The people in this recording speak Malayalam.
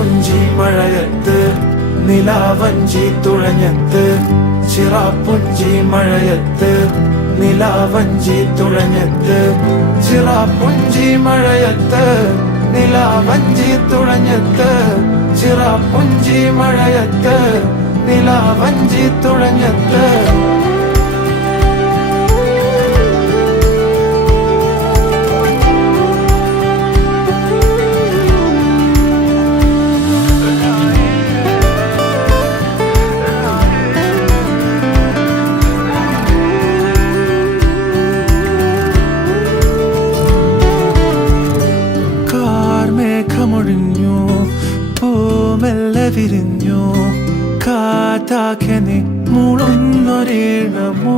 ചിറാപ്പുഞ്ചി മഴയത്ത് നിലാവഞ്ചി തുഴഞ്ഞത്ത് ചിറാപ്പുഞ്ചി മഴയത്ത് നിലാവഞ്ചി തുഴഞ്ഞത്ത് ചിറാപ്പുഞ്ചി മഴയത്ത് നിലാവഞ്ചി തുഴഞ്ഞത്ത് ചിറാപ്പുഞ്ചി മഴയത്ത് നിലാവഞ്ചി തുഴഞ്ഞത്ത് മേഘമൊഴിഞ്ഞു പൂമെല്ലെ വിരിഞ്ഞു കാറ്റാകെ നീ മൂളുന്നൊരീണമോ